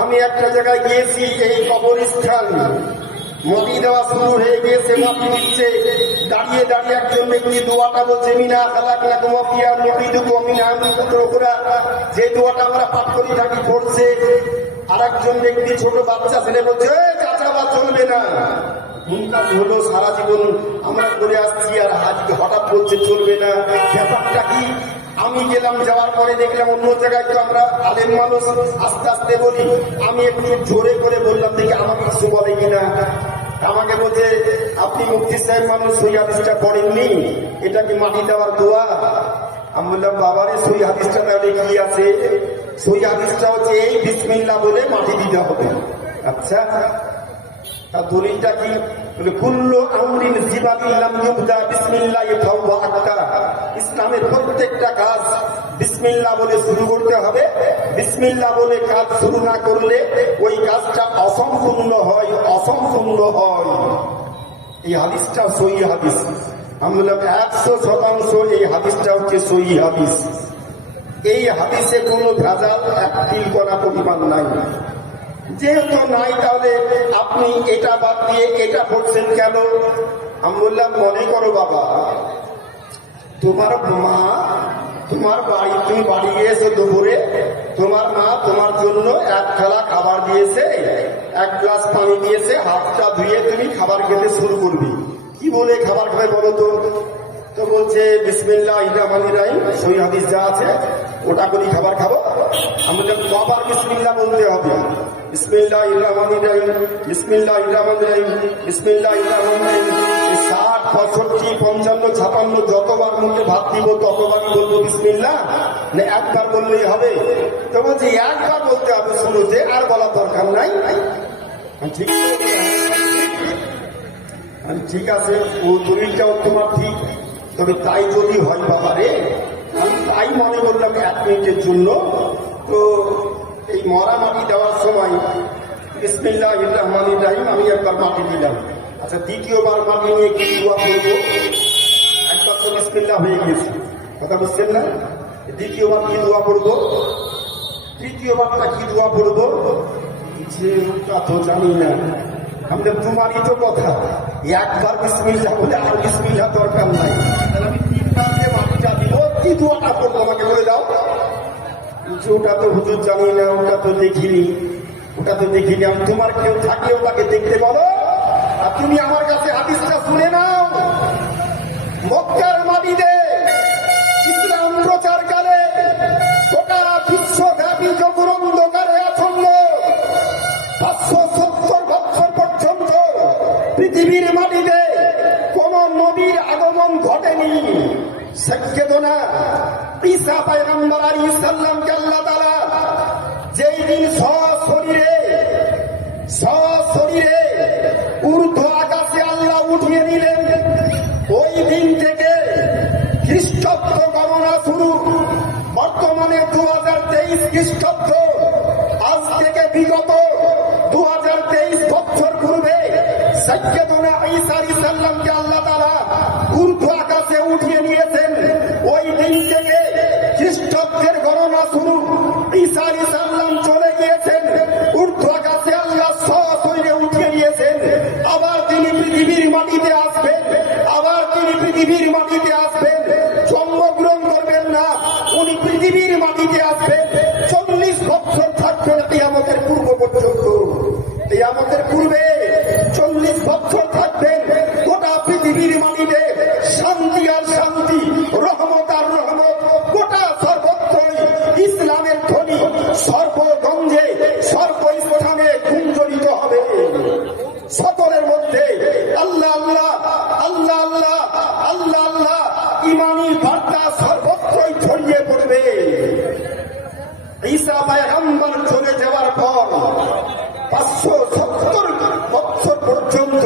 আমি একটা জায়গায় গিয়েছি, এই কবরস্থান মাটি দেওয়া শুরু হয়ে গিয়েছে, মাটি দিচ্ছে। দাঁড়িয়ে দাঁড়িয়ে একজন ব্যক্তি দোয়াটা বলছে, মিনা খালাকনা কুমাফিয়া নবিদুকু মিনা আমিকুরা, যে দোয়াটা আমরা পাঠ করি থাকি পড়ছে। আর একজন ব্যক্তি ছোট বাচ্চা ছেলে বলছে, চাচা বা চলবে না। মুনকাজ হলো সারা জীবন আমরা করে আসছি, আর আজকে হঠাৎ বলছে চলবে না, ব্যাপারটা কি? আমি গেলাম, যাওয়ার পরে দেখলাম অন্য জায়গায় তো আমরা আলেম মানুষ আস্তে আস্তে বলি, আমি একটু জোরে করে বললাম দেখি আমাকে কিছু বলে কিনা। আমাকে বলছে, আপনি মুফতি সাহেব মানুষ, সই হাদিসটা পড়েননি, এটা কি মাটি দেওয়ার দোয়া? আমি বললাম, বাবারে সই হাদিসটা তাহলে কি আছে? সই হাদিসটা হচ্ছে এই বিসমিল্লাহ বলে মাটি দিতে হবে। আচ্ছা, তার দলিলটা কি? কুল্লু আমরিন জিবালিল্লাম ইউবদা বিসমিল্লাহি ফাহুয়া আক্তা। ইসলামের প্রত্যেকটা কাজ বিসমিল্লাহ বলে শুরু করতে হবে। বিসমিল্লাহ বলে কাজ শুরু না করলে ওই কাজটা অসম্পূর্ণ হয়, অসম্পূর্ণ হয়। এই হাদিসটা সহিহ হাদিস। আমি বললাম 100% এই হাদিসটা হচ্ছে সহিহ হাদিস। এই হাদিসে কোনো ভেজাল এক তিল করা পরিমাণ নাই। যেহেতু নাই, তাহলে আপনি এটা বাদ দিয়ে এটা পড়ছেন কেন? আমি বললাম, মনে করো বাবা, তোমার মা তোমার বাড়ি, তুমি বাড়ি গিয়েছো দুপুরে, তোমার মা তোমার জন্য এক থালা খাবার দিয়েছে, এক গ্লাস পানি দিয়েছে, হাতটা ধুয়ে তুমি খাবার খেতে শুরু করবি। কি বলে খাবার খাবে বলো তো? তো বলছে বিসমিল্লাহির রহমানির রহিম, সহিহ হাদিস যা আছে ওটা করে খাবার খাবো। আমি বললাম, কবার বিসমিল্লাহ বলতে হবে? বিসমিল্লাহির রহমানির রহিম, বিসমিল্লাহির রহমানির রহিম, বিসমিল্লাহির রহমানির রহিম। 60, 65, 55, 56 যতবার মুখে ভাত দিব ততবারই বলবো বিসমিল্লাহ, না একবার বললেই হবে? তো বলছি একবার বলতে হবে শুরুতে, আর বলার দরকার নাই। ঠিক আছে, ও দলিলটাও তোমার ঠিক, তবে তাই যদি হয় বাবারে, আমি তাই মনে করলাম 1 মিনিটের জন্য। তো এই মরা মাটি দেওয়ার সময় বিসমিল্লাহির রহমানির রহিম আমি একবার মাটি দিলাম। আচ্ছা, দ্বিতীয়বার মাটি নিয়ে কি দোয়া করবো? একবার তো বিসমিল্লাহ হয়ে গেছে, কথা বুঝছেন না? দ্বিতীয়বার কি দোয়া করবো? তৃতীয়বারটা কি দোয়া করবো? যে তা তো জানি না। আমরা তোমারই তো কথা, একবার বিসমিল্লাহ বলে আর বিসমিল্লাহ দরকার নাই, তাহলে আমি 3বার যে মাটিটা দিব কি দোয়াটা করবো আমাকে বলে দাও। ওটা তো হুজুর জানি না, ওটা তো দেখিনি, ওটা তো দেখিনি। আমি তোমার কেউ থাকলে ওটাকে দেখতে বলো, আর তুমি আমার কাছে হাদিসটা শুনে নাও। মক্কার মাটিতে ইসলাম প্রচারকালে গোটা বিশ্বব্যাপী যখন অন্ধকারে আচ্ছন্ন 570 বছর পর্যন্ত পৃথিবীর মাটিতে কোন নবীর আগমন ঘটেনি। সাইয়্যিদুনা ঈসা পয়গম্বর আলাইহিস সালামকে আল্লাহ তাআলা যেই দিন সশরীরে ঊর্ধ্ব আকাশে আল্লাহ উঠিয়ে নিলেন, ওই দিন থেকে খ্রিস্টাব্দ গণনা শুরু। বর্তমানে 2023 খ্রিস্টাব্দ, আজ থেকে বিগত 2023 বছর পূর্বে সাইয়্যিদুনা ঈসা আলাইহিস সালামকে আল্লাহ তাআলা ঊর্ধ্ব আকাশে উঠিয়ে নিয়েছেন। ওই দিন থেকে খ্রিস্টাব্দের গণনা শুরু। ঈসা আলাইহিস সালাম চলে গিয়েছেন, ঊর্ধ্ব আকাশে আল্লাহ সশরীরে উঠিয়ে নিয়েছেন। আবার তিনি পৃথিবীর মাটিতে আসবেন, আবার তিনি পৃথিবীর মাটিতে আসবেন। জন্মগ্রহণ করবেন না, উনি পৃথিবীর মাটিতে আসবেন। 40 বছর থাকবেন কিয়ামতের পূর্ব পর্যন্ত। কিয়ামতের পূর্বে 40 বছর থাকবেন। গোটা পৃথিবীর মাটিতে শান্তি আর শান্তি, রহমত আর রহমত, গোটা সর্বত্রই ইসলামের ধ্বনি সর্বগঞ্জে সর্বস্থানে গুঞ্জরিত হবে। সকলের মধ্যে আল্লাহ আল্লাহ, আল্লাহ আল্লাহ, আল্লাহ আল্লাহ ইমানি বার্তা সর্বত্রই ছড়িয়ে পড়বে। ঈসা পয়গম্বর চলে যাওয়ার পর 570 বছর পর্যন্ত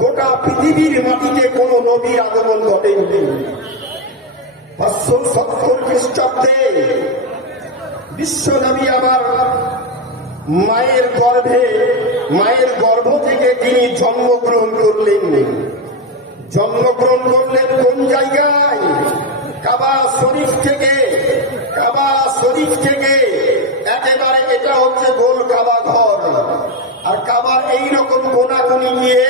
গোটা পৃথিবীর মাটিতে কোন নবীর আগমন ঘটেনি। 570 খ্রিস্টাব্দে বিশ্ব নবী আমার মায়ের গর্ভ থেকে তিনি জন্মগ্রহণ করলেন। জন্মগ্রহণ করলেন কোন জায়গায়? কাবা শরীফ থেকে। কাবা শরীফ থেকে একেবারে এটা হচ্ছে গোল কাবা ঘর। আর কাবার এইরকম কোনাকুনি গিয়ে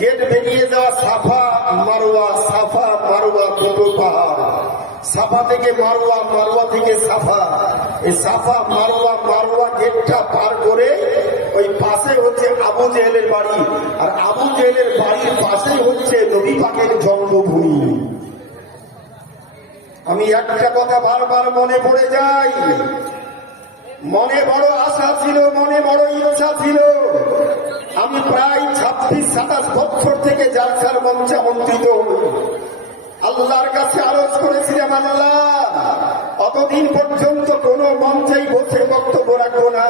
গেট বেরিয়ে যাওয়া সাফা মারওয়া, সাফা মারওয়া দুটো পাহাড়। সাফা থেকে মারওয়া, মারওয়া থেকে সাফা। এই সাফা মারওয়া, মারওয়া গেটটা পার করে ওই পাশে হচ্ছে আবু জেহেলের বাড়ি। আর আবু জেহেলের বাড়ির পাশে হচ্ছে নবী পাকের জন্মভূমি। আমি একটা কথা বারবার মনে পড়ে যাই, মনে বড় আশা ছিল, মনে বড় ইচ্ছা ছিল। আমি প্রায় 26-27 বছর থেকে জালসার মঞ্চে আমন্ত্রিত আল্লাহর কাছে আরজ করেছিলাম, আল্লাহ অতদিন পর্যন্ত কোন মঞ্চেই বসে বক্তব্য রাখবো না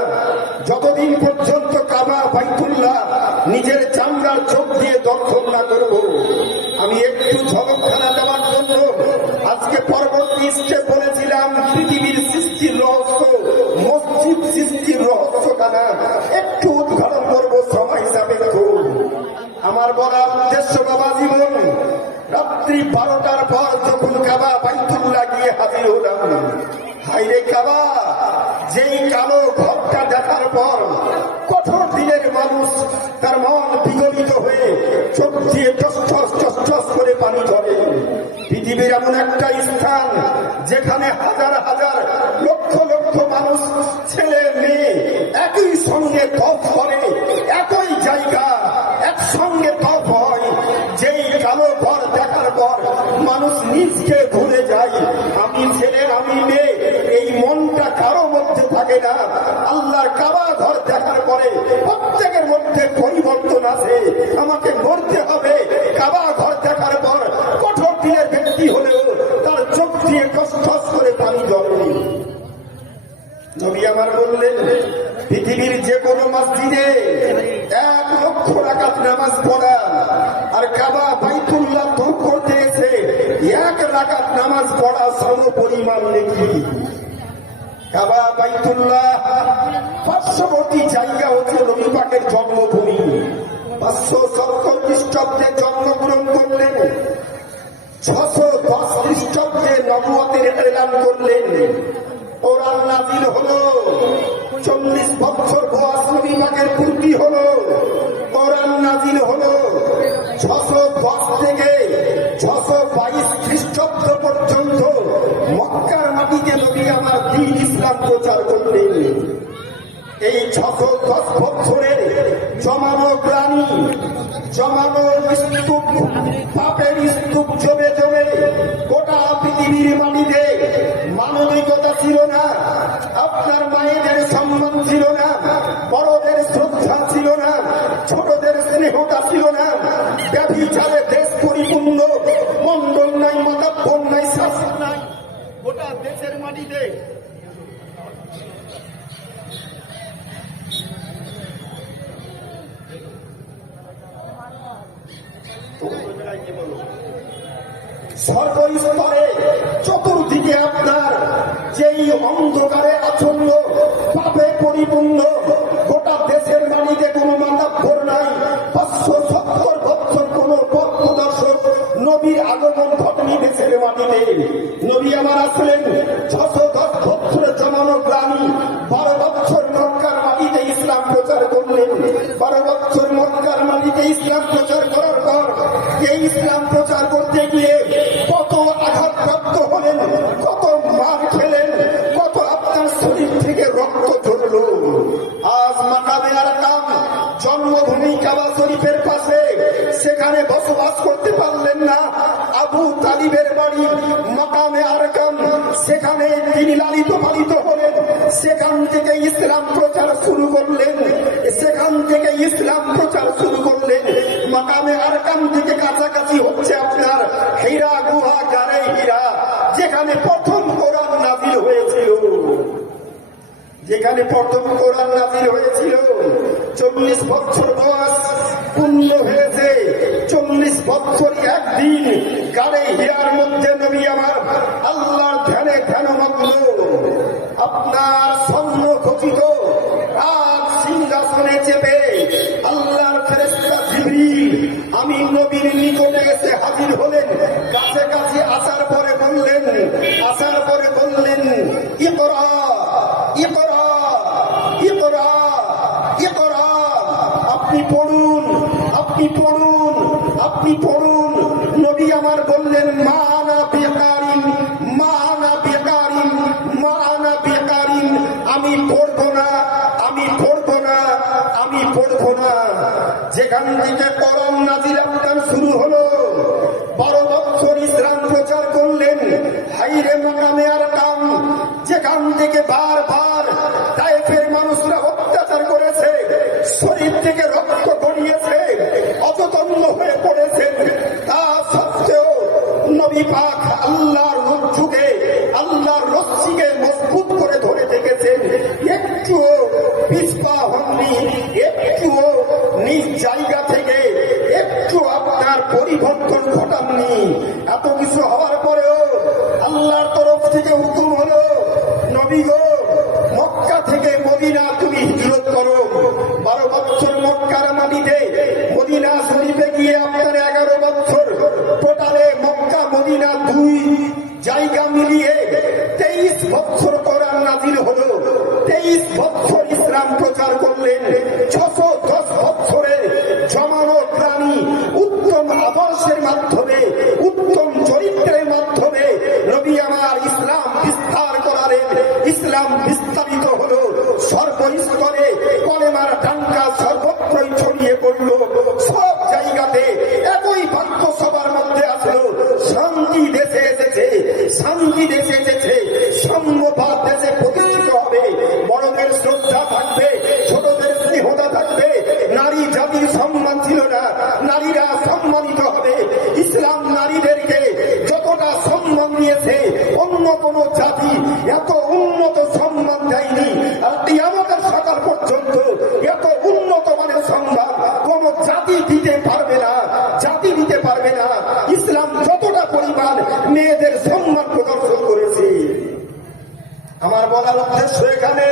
যতদিন পর্যন্ত কাবা বাইতুল্লাহ নিজের চামড়ার চোখ দিয়ে দর্শন না করবো। আমি একটু ঝলকখানা দেওয়ার জন্য আজকে পরবর্তী স্টেপ বলেছিলাম পৃথিবীর সৃষ্টির রহস্য, মসজিদ সৃষ্টির রহস্য খানা একটু উদ্ঘাটন করবো সময় হিসাবে। আমার বলার উদ্দেশ্য বাবা জীবন, রাত্রি 12টার পর যখন কাবা বাইতুল্লাহ গিয়ে হাজির হলাম, হাইরে কাবা, যেই কালো ঘরটা দেখার পর কঠোর দিনের মানুষ তার মন বিগলিত হয়ে চোখ দিয়ে টস করে পানি ধরে। পৃথিবীর এমন একটা স্থান যেখানে হাজার হাজার লক্ষ লক্ষ মানুষ, ছেলে মেয়ে একই সঙ্গে তপ করে, একই জায়গা একসঙ্গে তপ হয়। যেই কালো ঘর দেখার পর মানুষ নিজকে ভুলে যায়, আমি ছেলে আমি মেয়ে, এই মনটা কারো মধ্যে থাকে না। আল্লাহর কাবা ঘর দেখার পরে প্রত্যেকের মধ্যে পরিবর্তন আছে। আমাকে মরতে হবে কাবা ঘর দেখার পর। কঠোর দিনের ব্যক্তি হলেও তার চোখ দিয়ে টস করে পানি ঝরে। নবী আমার বললেন, পৃথিবীর যে কোনো মসজিদে 1 লক্ষ রাকাত নামাজ পড়া আর কাবা বাইতুল্লাহ দূর করতে এসে 1 রাকাত নামাজ পড়া সম পরিমাণ নেকি। কাবা বাইতুল্লাহ পার্শ্ববর্তী জায়গা হচ্ছে নবী পাকের জন্মভূমি। 570 খ্রিস্টাব্দে জন্মগ্রহণ করলেন, 610 খ্রিস্টাব্দে নবুয়তের এলান করলেন। কোরআন নাযিল হলো, 40 বছর বয়স নবী পাকের পূর্তি হলো। কোরআন নাযিল হলো 610 থেকে 622 খ্রিস্টাব্দ পর্যন্ত মক্কার মাটিতে নবী আমার দ্বীন ইসলাম প্রচার করলেন। এই 610 বছরের জমানো গ্লানি, জমানো স্তূপ, পাপের স্তূপ জমে জমে গোটা পৃথিবীর মাটিতে মানবিকতা ছিল না, আপনার মায়েদের সম্মান ছিল না, বড়দের শ্রদ্ধা ছিল না, ছোটদের স্নেহতা ছিল না। ব্যভিচারে দেশ পরিপূর্ণ, মন্ডল নাই, মাতাব্বর নাই, শাসন নাই গোটা দেশের মাটিতে। সর্বস্তরে চতুর্দিকে আপনার যেই অন্ধকারে আচ্ছন্ন, পাপে পরিপূর্ণ, গোটা দেশের মাটিতে কোনো মাতাব্বর নাই। 570 বছর কোন পথ প্রদর্শক নবীর আগমন ঘটেনি দেশের মাটিতে। নবী আমার আসলেন 610 বছরে জমানো গ্লানি। 12 বছর মক্কার মাটিতে ইসলাম প্রচার করলেন। 12 বছর মক্কার মাটিতে ইসলাম প্রচার করার পর এই ইসলাম প্রচার করতে গিয়ে কত আঘাতপ্রাপ্ত হলেন, কত মার খেলেন, কত আপনার শরীর থেকে রক্ত ঝরল। আজ মাকামে আরকাম জন্মভূমি কাবা শরীফের পাশে, সেখানে বসবাস করতে পারলেন না। আবু তালিবের বাড়ি মাকামে আরকাম, সেখানে তিনি লালিত পালিত হলেন। সেখান থেকে ইসলাম প্রচার শুরু করলেন, সেখান থেকে ইসলাম প্রচার শুরু করলেন। মাকামে আরকাম থেকে কাছাকাছি হচ্ছে আপনার হীরা গুহা, গারে হীরা, যেখানে প্রথম কোরআন নাযিল হয়েছিল, যেখানে প্রথম কোরআন নাযিল হয়েছিল। 40 বছর বয়স পূর্ণ হয়েছে। 40 বছর একদিন গারে হীরার মধ্যে নবী আমার আল্লাহর ধ্যানে ধ্যানমগ্ন, আপনার স্বর্ণ খচিত রাজ সিংহাসনে চেপে আল্লাহর ফেরেশতা জিবরীল আমি নবীর নিকটে এসে হাজির হলেন। কাছাকাছি আসার পরে বললেন, ইকরা ইকরা পড়ুন, আপনি পড়ুন, আপনি পড়ুন। নবী আমার বললেন, মা না বেকারিন, মা না বেকারিন, মা না বেকারিন। আমি পড়বো না, আমি পড়বো না, আমি পড়বো না। যেখান থেকে করম নাজিল আপনার শুরু হলো, 12 বছর ইসলাম প্রচার করলেন, হাইরে মাকামে আর কাম। যেখান থেকে বারবার তায়েফের মানুষরা অত্যাচার করেছে, শরীর থেকে রক্ত গড়িয়েছে, অচেতন্য হয়ে পড়েছেন, তা সত্ত্বেও নবী পাক আল্লাহর রজ্জুকে, আল্লাহর রশ্মিকে মজবুত করে ধরে থেকেছেন। একটুও পিছপা হননি, একটুও নিজ জায়গা থেকে একটু আপনার পরিবর্তন ঘটাননি। এত কিছু হওয়ার পরেও আল্লাহর তরফ থেকে হুকুম হলো, নবী গো, মক্কা থেকে মদিনা তুমি হিজরত করো। 12 বছর মক্কার মাটিতে, মদিনা শরীফে গিয়ে আপনার 11 বছর, টোটালে মক্কা মদিনা 2 জায়গা মিলিয়ে 23 বছর কোরআন নাজিল হলো। 23 বছর ইসলাম প্রচার করলেন। 610 বছরের জমানো প্রাণী উত্তম আদর্শের মাধ্যমে, উত্তম চরিত্রের মাধ্যমে নবী আমার ইসলাম বিস্তার করালেন। ইসলাম বিস্তারিত হলো সর্বস্তরে, কলেমার ডাঙ্কা সর্বত্রই ছড়িয়ে পড়ল। সব জায়গাতে একই বাক্য সবার মধ্যে আসলো, শান্তি দেশে এসেছে, শান্তি দেশে এসেছে, সাম্যবাদ দেশে প্রতিষ্ঠিত হবে। বড়দের শ্রদ্ধা থাকবে, ছোটদের স্নেহতা থাকবে। নারী জাতির সম্মান ছিল না, নারীরা সম্মানিত হবে। ইসলাম নারীদেরকে যতটা সম্মান দিয়েছে, অন্য কোন জাতি এত উন্নত সম্মান দেয়নি। আর কিয়ামতের সকাল পর্যন্ত এত উন্নত মানের সম্মান কোন জাতি দিতে পারবে না, জাতি দিতে পারবে না। ইসলাম যতটা পরিমাণ মেয়েদের সম্মান প্রদর্শন করেছে। আমার বলার উদ্দেশ্য এখানে,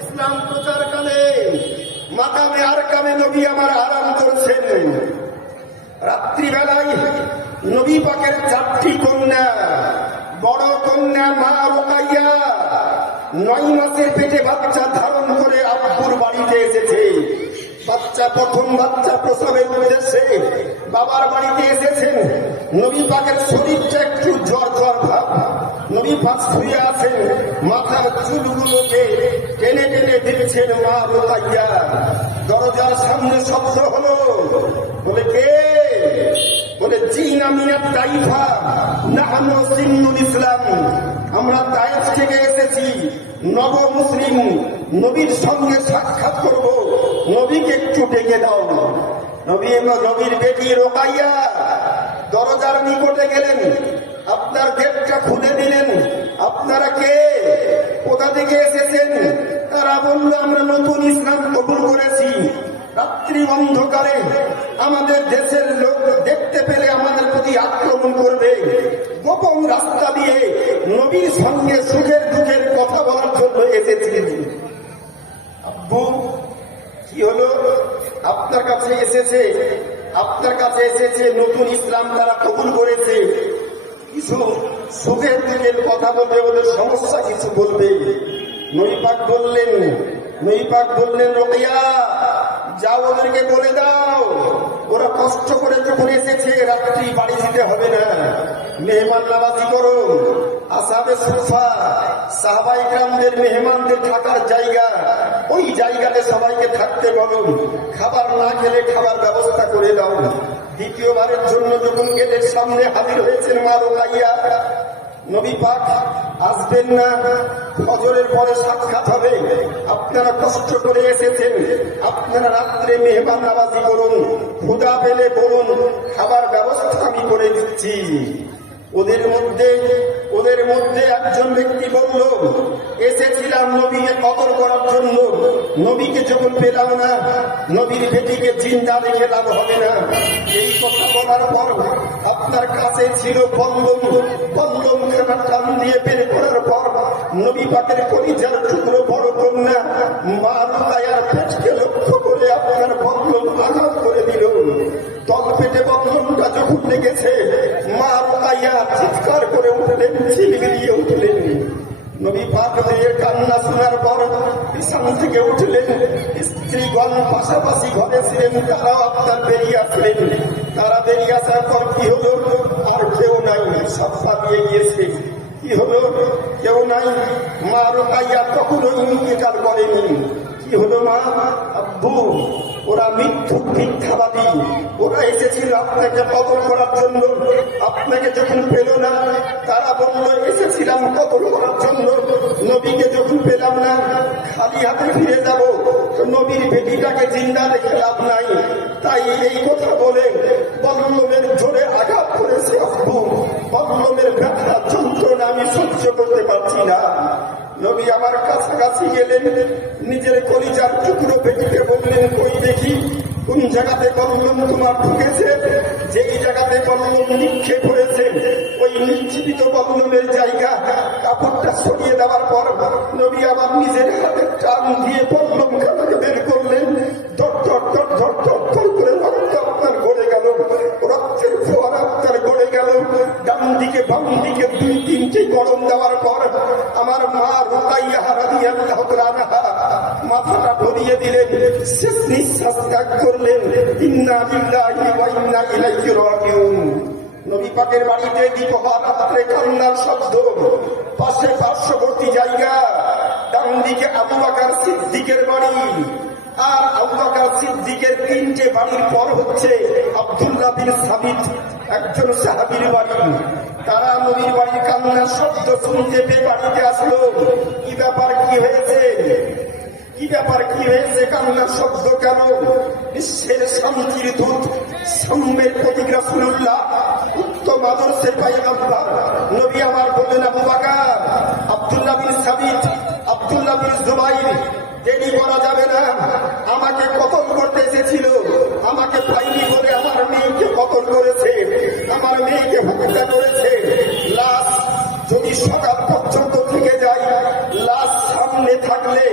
ইসলাম প্রচারকালে মাকামে আর কামে নবী আমার আরাম করছেন। রাত্রিবেলায় নবী পাকের 4টি কন্যা, বড় কন্যা মা রুকাইয়া 9 মাসের পেটে বাচ্চা ধারণ করে আব্বুর বাড়িতে এসেছে। বাচ্চা, প্রথম বাচ্চা প্রসবের উদ্দেশ্যে বাবার বাড়িতে এসেছেন। নবী পাকের শরীরটা একটু জ্বর জ্বর ভাব। নবী পাক শুয়ে আছেন, মাথার চুলগুলোকে টেনে টেনে দিচ্ছেন মা রুকাইয়া। দরজার সামনে শব্দ হলো, বলে কে? বলে জিনা মিনাত তাইফা নাহনু সিন্নুল ইসলাম। আমরা তায়েফ থেকে এসেছি, নব মুসলিম, নবীর সঙ্গে সাক্ষাৎ করব, নবীকে একটু ডেকে দাও। নবীর বেটি রোকাইয়া দরজার নিকটে গেলেন, আপনার গেটটা খুলে দিলেন। আপনারা কে? কোথা থেকে এসেছেন? তারা বলল, আমরা নতুন ইসলাম কবুল করেছি। রাত্রি অন্ধকারে আমাদের দেশের লোক দেখতে পেলে আমাদের প্রতি আক্রমণ করবে। গোপন রাস্তা দিয়ে নবীর সঙ্গে সুখের দুঃখের কথা বলার জন্য এসেছিলেন। আব্বু, কি হলো? আপনার কাছে এসেছে, আপনার কাছে এসেছে, নতুন ইসলাম তারা কবুল করেছে, কিছু সুখের দুঃখের কথা বলবে, ওদের সমস্যা কিছু বলবে। নবী পাক বললেন, রোকেয়া যাও, ওদেরকে বলে দাও, ওরা কষ্ট করে যখন এসেছে, রাত্রি বাড়ি দিতে হবে না, মেহমান নামাজি করো। আসহাবে সুফা, সাহাবায়ে কেরামদের মেহমানদের থাকার জায়গা, ওই জায়গাতে সবাইকে থাকতে বলো। খাবার না খেলে খাবার ব্যবস্থা করে দাও। দ্বিতীয়বারের জন্য যখন গেটের সামনে হাজির হয়েছেন মা রুকাইয়া, নবী পাক আসবেন না, ফজরের পরে সাক্ষাৎ হবে, আপনারা কষ্ট করে এসেছেন, আপনারা রাত্রে মেহমান নামাজি করুন, ক্ষুধা পেলে বলুন, খাবার ব্যবস্থা আমি করে দিচ্ছি। ওদের মধ্যে একজন ব্যক্তি বলল, এসেছিলাম নবীকে কতল করার জন্য, নবীকে যখন পেলাম না, নবীর বেটিকে জিন্দা রেখে লাভ হবে না। এই কথা বলার পর আপনার কাছে ছিল বল্লম খানা টান দিয়ে বের করার পর নবী পাকের কলিজার টুকরো বড় কন্যা মা রুকাইয়ার পেটকে লক্ষ্য করে আপনার বল্লম আঘাত করে দিল। তল পেটে বল্লমটা যখন লেগেছে, মা রুকাইয়া চিৎকার করে উঠলেন, চিল্লিয়ে উঠলেন। নবী পাক দিয়ে কান্না শোনার পর স্থান থেকে উঠলেন, স্ত্রীগণ পাশাপাশি ঘরে ছিলেন, তারাও আপনার বেরিয়ে আসলেন। তারা বেরিয়ে আসার পর কি হলো? আর কেউ নাই, সব পালিয়ে গিয়েছে। কি হলো? কেউ নাই। মা রোকাইয়া কখনোই ইন্তেকাল করেনি। কি হলো? মা, আব্বু ওরা মিথ্যাবাদী, ওরা এসেছিল আপনাকে কতল করার জন্য। আপনাকে যখন পেল না, তারা বলল এসেছিলাম কতল করার জন্য, নবীকে যখন পেলাম না খালি হাতে ফিরে যাব, নবীর বেটিটাকে জিন্দা রেখে লাভ নাই। তাই এই কথা বলে বল্লমের জোরে আঘাত করেছে আব্বু। বল্লমের ব্যথা যন্ত্রণা আমি সহ্য করতে পারছি না। নবী আমার কাছাকাছি গেলেন, নিজের কলিজার টুকরো বেটিকে বললেন, কই দেখি কোন জায়গাতে বল্লম তোমার ঢুকেছে। যেই জায়গাতে বল্লম নিক্ষেপ করেছে ওই নিক্ষিপ্ত বল্লমের জায়গা কাপড়টা সরিয়ে দেওয়ার পর নবী আবার নিজের হাতে টান দিয়ে বল্লম খানাকে বের করলেন। ধর ধর ধর ধর ধর ধর করে রক্ত আপনার গড়ে গেল, রক্তের ফোয়ারা আপনার গড়ে গেল। ডান দিকে বাম দিকে 2-3টি গরম দেওয়ার পর আমার মা রুকাইয়া রাদিয়াল্লাহু তাআলা মাথাটা ধরিয়ে দিলেন, শেষ নিঃশ্বাস ত্যাগ করলেন। ইন্না লিল্লাহি ওয়া ইন্না ইলাইহি রাজিউন। নবী পাকের বাড়িতে দ্বিপ্রহর রাত্রে কান্নার শব্দ, পাশে পার্শ্ববর্তী জায়গা, ডান দিকে আবু বকর সিদ্দিকের বাড়ি, আর আবু বকর সিদ্দিকের 3টে বাড়ির পর হচ্ছে আব্দুল্লাহ বিন সাবিত, একজন সাহাবীর বাড়ি। তারা নবীর বাড়ির কান্নার শব্দ শুনতে পেয়ে বাড়িতে আসলো। কি ব্যাপার, কি হয়েছে? কি ব্যাপার, কি হয়েছে? কান্নার শব্দ কেন? বিশ্বের শান্তির দূত, সাম্যের প্রতীক রাসূলুল্লাহ, উত্তম আদর্শের পয়গম্বর নবী আমার বললেন, আবু বকর, আব্দুল্লাহ বিন সাবিত, আব্দুল্লাহ বিন জুবাইর, দেরি করা যাবে না। আমাকে কতল করতে এসেছিল, আমাকে পাইনি বলে আমার মেয়েকে কতল করেছে, আমার মেয়েকে হত্যা করেছে। লাশ যদি সকাল পর্যন্ত থেকে যায়, লাশ সামনে থাকলে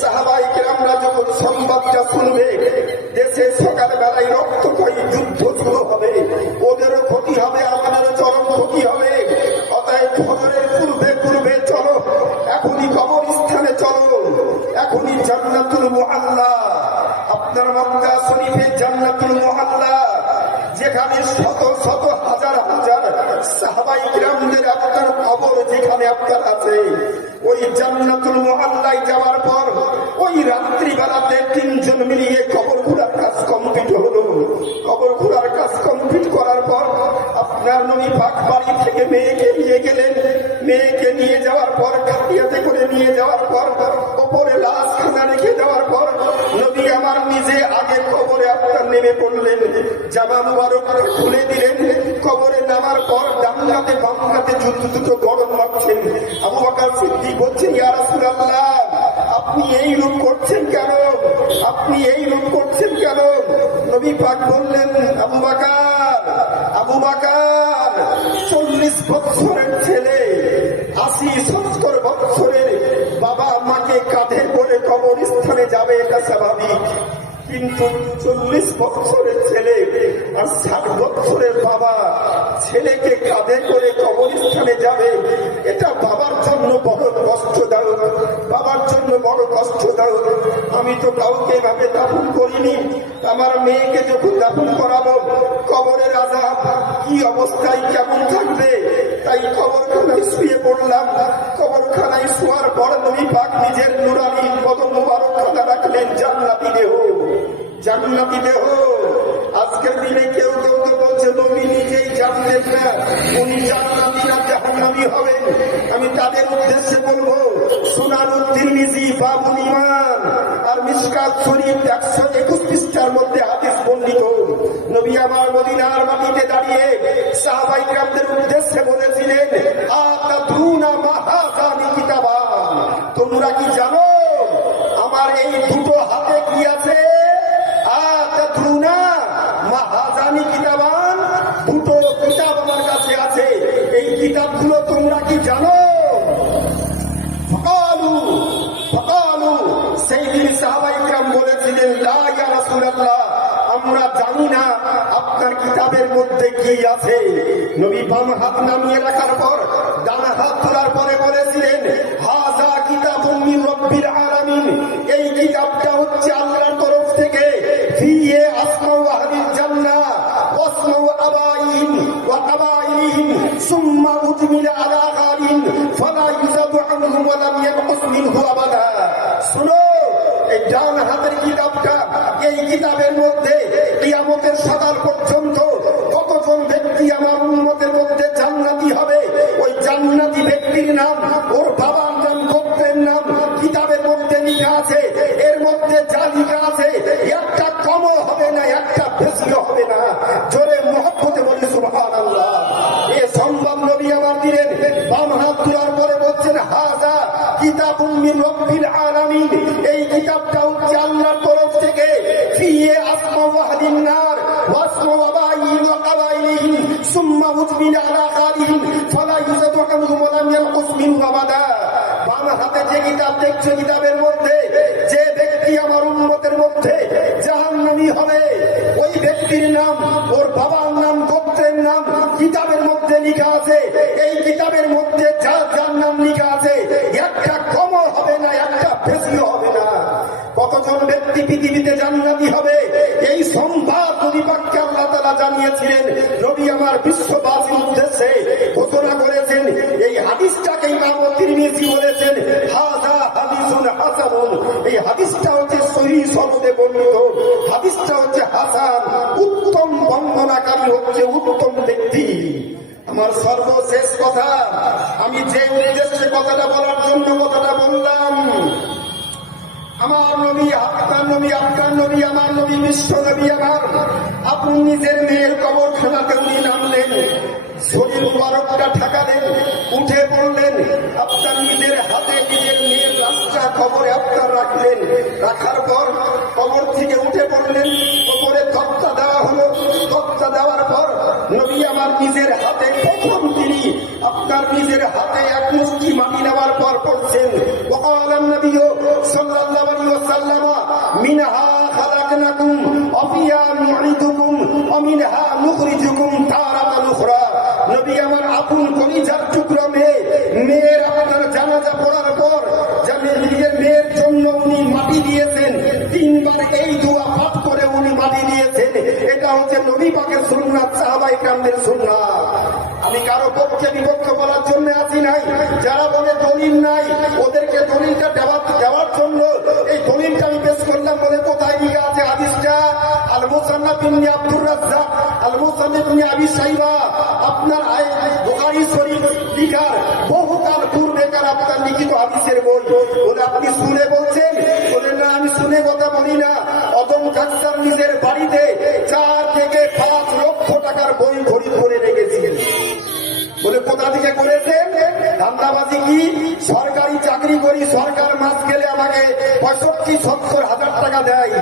সাহাবায়ে কেরামরা যখন সংবাদটা শুনবে, দেশে সকাল বেলায় রক্তক্ষয়ী যুদ্ধ শুরু হবে, ওদেরও ক্ষতি হবে, আমাদেরও চরম ক্ষতি হবে। অতএব ফজরের পূর্বে পূর্বে চলো, এখনই কবরস্থানে চলো, এখনই জান্নাতুল মুআল্লা, আপনার মক্কা শরীফের জান্নাতুল মুআল্লা, যেখানে শত শত হাজার হাজার সাহাবায়ে কিরামদের আপনার কবর যেখানে আপনার আছে, ওই জান্নাতুল মুআল্লায় যাওয়ার পর ওই রাত্রিবেলাতে 3জন মিলিয়ে কবর ঘোরার কাজ কমপ্লিট হলো। কবর ঘোরার কাজ কমপ্লিট করার পর আপনার নবী পাক বাড়ি থেকে মেয়েকে নিয়ে গেলেন। মেয়েকে নিয়ে যাওয়ার পর খাটিয়াতে করে নিয়ে যাওয়ার পর ওপরে লাশ খানা রেখে দেওয়ার পর নবী আমার নিজে আগে কবরে আপনার নেমে পড়লেন, জামা মুবারক খুলে দিলেন। কবরে নামার পর ডান কাতে বাম কাতে দুটো গরম লাগছেন। আবু বকর সিদ্দিক বলছেন, ইয়া রাসূলুল্লাহ, আপনি এই রূপ করছেন কেন? আপনি এই রূপ করছেন কেন? নবী পাক বললেন, আবু বকর, আবু বকর, 40 বছরের ছেলে 80-70 বছরের বাবা মাকে কাঁধে করে কবরস্থানে যাবে, এটা স্বাভাবিক। কিন্তু 40 বছরের ছেলে আর 60 বছরের বাবা ছেলেকে কাঁধে করে কবরস্থানে যাবে, এটা বাবার জন্য বড় কষ্টদায়ক, বাবার জন্য বড় কষ্টদায়ক। আমি তো কাউকে এভাবে দাফন করিনি, আমার মেয়েকে যখন দাফন করাবো কবরের আযাব কি অবস্থায় কেমন থাকবে, তাই কবরখানায় শুয়ে পড়লাম। কবরখানায় শোয়ার পর নবী পাক নিজের নুরানি কদম মুবারক খানা রাখলেন, জান্নাতি দেহ, জান্নাতি দেহ। আজকের দিনে কেউ কেউ তো বলছে নবী নিজেই জানতেন না উনি জান্নাতি না জাহান্নামী হবেন। আমি তাদের উদ্দেশ্যে বলবো, সুনানুত তিরমিজি বাবুল ঈমান আর মিশকাত শরীফ 121 পৃষ্ঠার মধ্যে হাদিস বর্ণিত। নবী আমার মদিনার মাটিতে দাঁড়িয়ে সাহাবায়ে কিরামদের উদ্দেশ্যে বলেছিলেন, আতাদরুনা মা হাযানি কিতাবান, তোমরা কি জানো আমার এই দুটো হাতে কি আছে? আতাদরুনা মা হাযানি কিতাবান, দুটো কিতাব আমার কাছে আছে, এই কিতাবগুলো তোমরা কি জানো? ফাকালু, সেই দিন সাহাবায়ে কিরাম বলেছিলেন, লা ইয়া রাসূলুল্লাহ, আমরা জানি না আপনার কিতাবের মধ্যে কি আছে। নবী বাম হাত নামিয়ে রাখার পর ডান হাত তোলার পরে বলেছিলেন, হাযা কিতাবুন মিন রাব্বিল আলামিন, কিতাবটা হচ্ছে আল্লাহর তরফ থেকে। ফিহে আসমাউ আহলিল জান্নাহ ওয়াসমাউ আবাইহিম ওয়া কাবাইলিহিম সুম্মা উতমিলা আলা গারিন ফালা ইউযাদু আনহু ওয়া লাম ইয়ানকুস মিনহু আবাদা। শুনো, এই ডান হাতের কিতাবটা, এই কিতাবের মধ্যে কিয়ামতের সকাল পর্যন্ত কতজন ব্যক্তি আমার উম্মতের মধ্যে জান্নাতি হবে, ওই জান্নাতি ব্যক্তির নাম, ওর বাবার নাম, গোত্রের নাম কিতাবের মধ্যে লেখা আছে। এর মধ্যে যা লেখা আছে একটা কমও হবে না, একটা বেশিও হবে না। জোরে মহব্বতে বলি সুবহানাল্লাহ। এ সংবাদ নবী আমার দিলেন। বাম হাত তোলার পরে বলছেন, হাযা কিতাবুম মিন রাব্বিল আলামিন। এই কিতাবটা হচ্ছে আল্লাহর তরফ থেকে। ফিহে আসমাউ আহলিন নার ওয়াসমাউ আবাইহিম ওয়া কাবাইলিহিম সুম্মা উতমিলা আলা গারিহিম ফালা ইউযাদু আনহু ওয়া লাম ইয়ানকুস মিনহু আবাদা। বাম হাতে যে কিতাব দেখছো, কিতাবের মধ্যে যে ব্যক্তি আমার উম্মতের মধ্যে জাহান্নামী হবে, ওই ব্যক্তির নাম, ওর বাবার নাম, গোত্রের নাম কিতাবের মধ্যে লেখা আছে। এই কিতাবের মধ্যে যার নাম লেখা আছে একটা কমও হবে না, একটা বেশিও হবে না। কতজন ব্যক্তি পৃথিবীতে জান্নাতি হবে, এই সংবাদ নবী পাককে আল্লাহ তাআলা জানিয়েছিলেন। নবী আমার বিশ্ববাসীর উদ্দেশ্যে ঘোষণা করেছেন। এই হাদিসটাকে ইমাম তিরমিজি বলেছেন হাযা হাদিসুন হাসানুন। এই হাদিসটা হচ্ছে সহিহ সনদে বর্ণিত, হাদিসটা হচ্ছে হাসান। উত্তম বর্ণনাকারী হচ্ছে উত্তম ব্যক্তি। আমার সর্বশেষ কথা, আমি যে উদ্দেশ্যে কথাটা বলার জন্য কথাটা বললাম, আমার নবী, আপনার নবী, আপনার নবী, আমার নবী, বিশ্ব নবী আমার, আপনি নিজের মেয়ের কবরখানাতে উনি নামলেন, শরীর মুবারকটা ঠেকালেন, উঠে পড়লেন, আপনার নিজের হাতে নিজের মেয়ের লাশটা কবরে আপনার রাখলেন। রাখার পর কবর থেকে উঠে পড়লেন, কবরে তক্তা দেওয়া হলো। তক্তা দেওয়ার পর নবী আমার নিজের হাতে প্রথম তিনি আপনার নিজের হাতে এক মুষ্টি মাটি নেওয়ার পর পড়ছেন, ওয়াকালান নবী সাল্লাল্লাহু আলাইহি ওয়াসাল্লাম, মিনহা খালাকনাকুম ওয়া ফিহা নুঈদুকুম ওয়া মিনহা নুখরিজুকুম তারাতান উখরা। নবী আমার আপন কলিজার টুকরো মেয়ের আপনার জানাজা পড়ার পর নিজের মেয়ের জন্য উনি মাটি দিয়েছেন। 3 বার এই দোয়া পাঠ করে উনি মাটি দিয়েছেন। এটা হচ্ছে নবী পাকের সুন্নাত, সাহাবায়ে কেরামদের সুন্নাত। আমি কারো পক্ষে বিপক্ষে বলার জন্য আসি নাই। যারা বলে দলিল নাই, ওদেরকে দলিলটা দেওয়ার জন্য এই দলিলটা আমি পেশ করলাম। বলে কোথায় লেখা আছে হাদিসটা? আল মুসান্নাফ ইবনে আব্দুর রাজ্জাক, আল মুসান্নাফ ইবনে আবি শাইবা, আপনার বুখারী শরীফ লিখার বহুকাল পূর্বেকার আপনার লিখিত হাদিসের বই। বলে আপনি শুনে বলছেন? বলে না, আমি শুনে কথা বলি না। অদম খাচ্ছার নিজের বাড়িতে 4 থেকে 5 লক্ষ টাকার বই খরিদ করে রেখেছিলেন। বলে কোথা থেকে করেছেন? ধান্দাবাজি কি? সরকারি চাকরি করি, সরকার মাস গেলে আমাকে 65-70 হাজার টাকা দেয়।